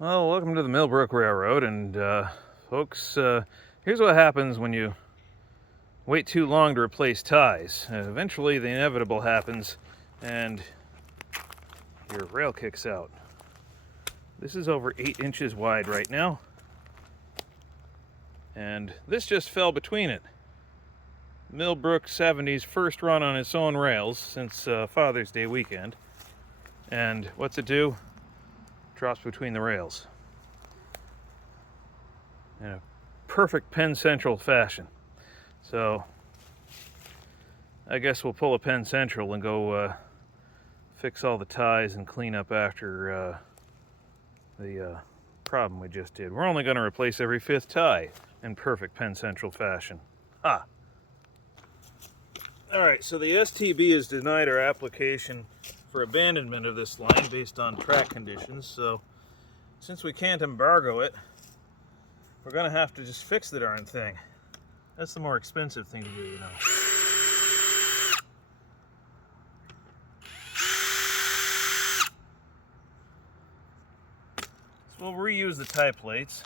Well, welcome to the Millbrook Railroad, and folks, here's what happens when you wait too long to replace ties. Eventually, the inevitable happens, and your rail kicks out. This is over 8 inches wide right now, and this just fell between it. Millbrook 70's first run on its own rails since Father's Day weekend, and what's it do? Drops between the rails in a perfect Penn Central fashion. So I guess we'll pull a Penn Central and go fix all the ties and clean up after the problem we just did. We're only going to replace every 5th tie in perfect Penn Central fashion. Ah. Alright, so the STB has denied our application for abandonment of this line based on track conditions, so since we can't embargo it, we're going to have to just fix the darn thing. That's the more expensive thing to do, you know. So we'll reuse the tie plates.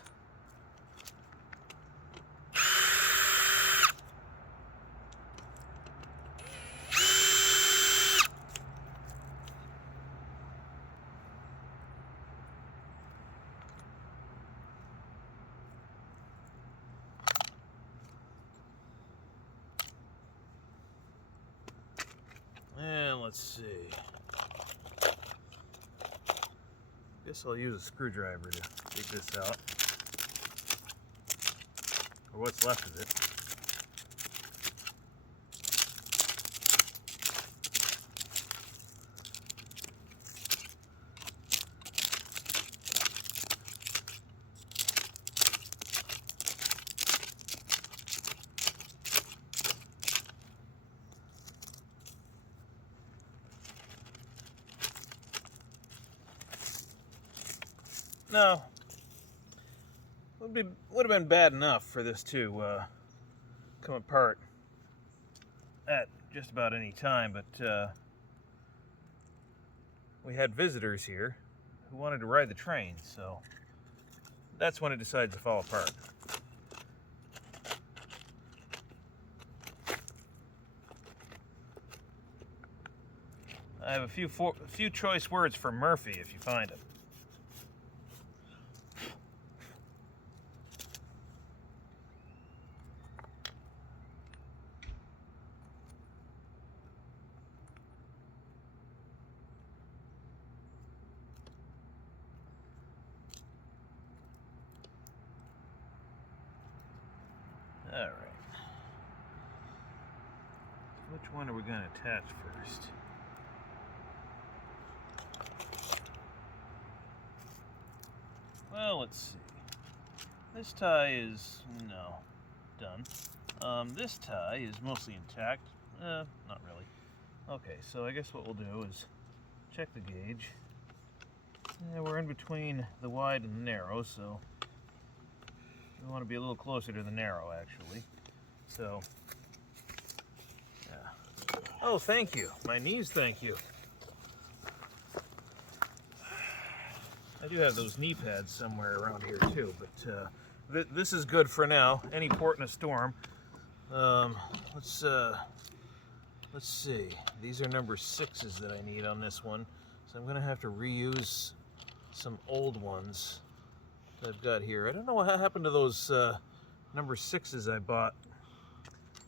And let's see. Guess I'll use a screwdriver to dig this out. Or what's left of it. No, would have been bad enough for this to come apart at just about any time, but we had visitors here who wanted to ride the train, so that's when it decides to fall apart. I have a few choice words for Murphy if you find him. All right. Which one are we going to attach first? Well, let's see. This tie is, no, done. This tie is mostly intact. Not really. Okay, so I guess what we'll do is check the gauge. Yeah, we're in between the wide and the narrow, so we want to be a little closer to the narrow, actually. So, yeah. Oh, thank you. My knees thank you. I do have those knee pads somewhere around here too, but this is good for now. Any port in a storm. Let's see. These are number 6s that I need on this one, so I'm gonna have to reuse some old ones that I've got here. I don't know what happened to those number 6s I bought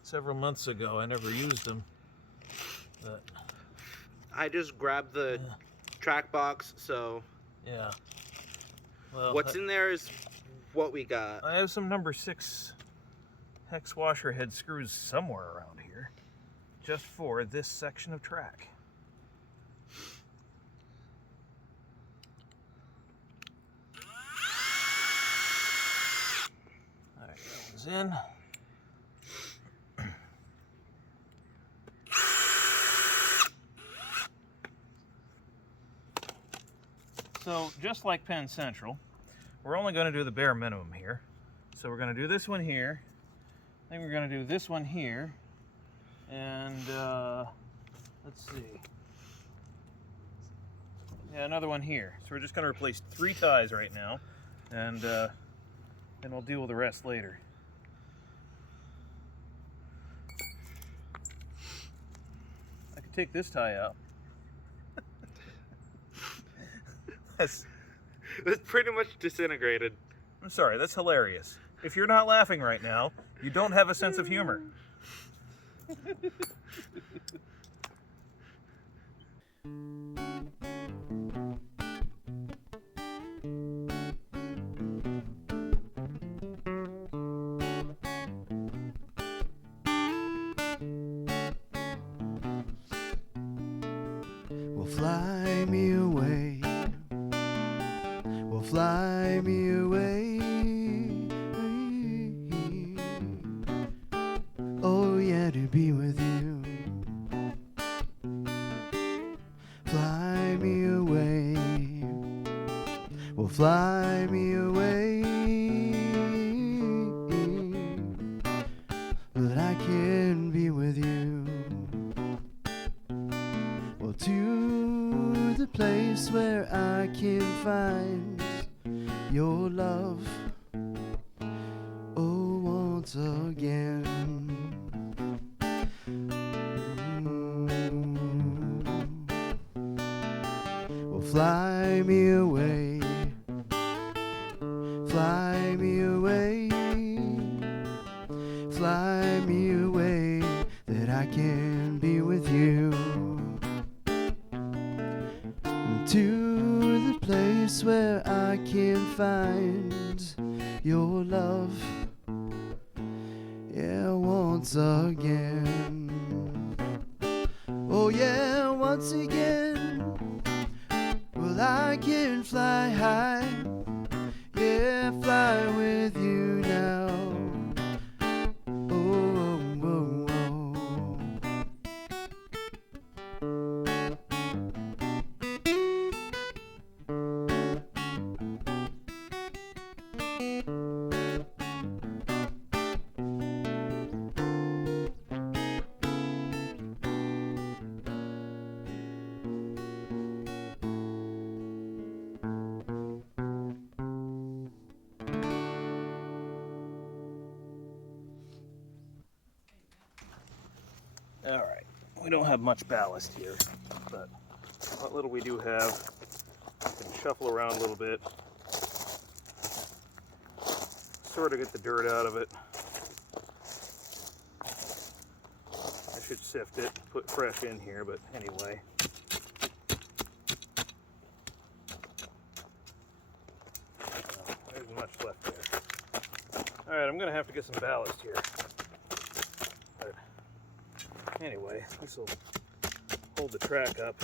several months ago. I never used them. But I just grabbed the track box, so yeah. Well, what's in there is what we got. I have some number 6 hex washer head screws somewhere around here, just for this section of track. All right, that one's in. So, just like Penn Central, we're only going to do the bare minimum here. So we're going to do this one here, then we're going to do this one here, and let's see. Yeah, another one here. So we're just going to replace 3 ties right now, and then we'll deal with the rest later. I could take this tie out. That's pretty much disintegrated. I'm sorry, that's hilarious. If you're not laughing right now, you don't have a sense of humor. Well, fly me away. Well, fly me away. Oh, yeah, to be with you. Fly me away. Well, fly me away. But I can be with you. Well, to the place where I can find your love, oh, once again. Well, fly me away, fly me away, fly me away, that I can be with you. To the place where I can find your love, yeah, once again. Oh yeah, once again. Well, I can fly high, yeah, fly with you now. Oh, oh, oh, Alright, we don't have much ballast here, but what little we do have, we can shuffle around a little bit, sort of get the dirt out of it. I should sift it, put fresh in here, but anyway. There's much left there. Alright, I'm going to have to get some ballast here. But anyway, this will hold the track up.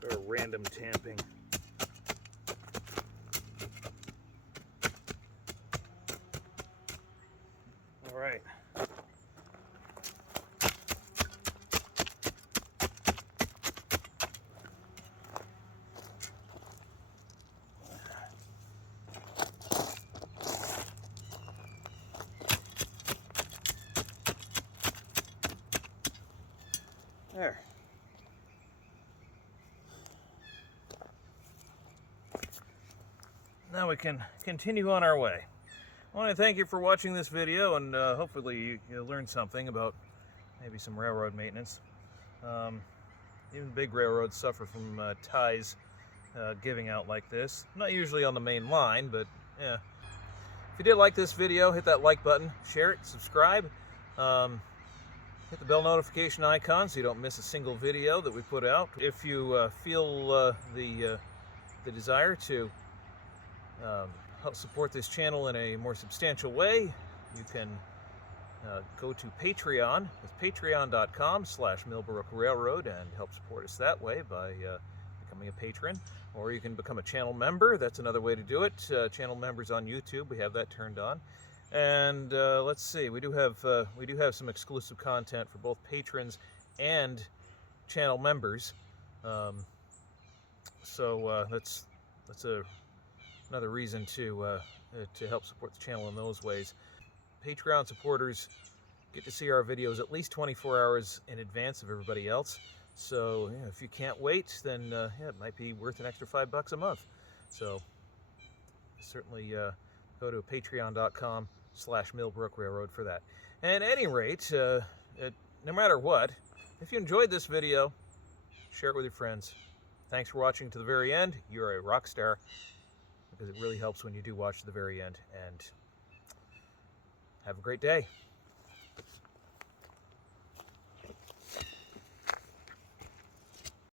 Sort of random tamping. All right. There. Now we can continue on our way. I want to thank you for watching this video, and hopefully you learned something about maybe some railroad maintenance. Even big railroads suffer from ties giving out like this. Not usually on the main line, but yeah. If you did like this video, hit that like button, share it, subscribe. Hit the bell notification icon so you don't miss a single video that we put out. If you feel the desire to help support this channel in a more substantial way, you can go to Patreon with patreon.com/Millbrook Railroad and help support us that way by becoming a patron. Or you can become a channel member. That's another way to do it. Channel members on YouTube, we have that turned on. And let's see, we do have some exclusive content for both patrons and channel members. So that's another reason to help support the channel in those ways. Patreon supporters get to see our videos at least 24 hours in advance of everybody else. So yeah, if you can't wait, then yeah, it might be worth an extra $5 a month. So certainly go to patreon.com/Millbrook Railroad for that. And at any rate, no matter what, if you enjoyed this video, share it with your friends. Thanks for watching to the very end. You're a rock star, because it really helps when you do watch to the very end. And have a great day.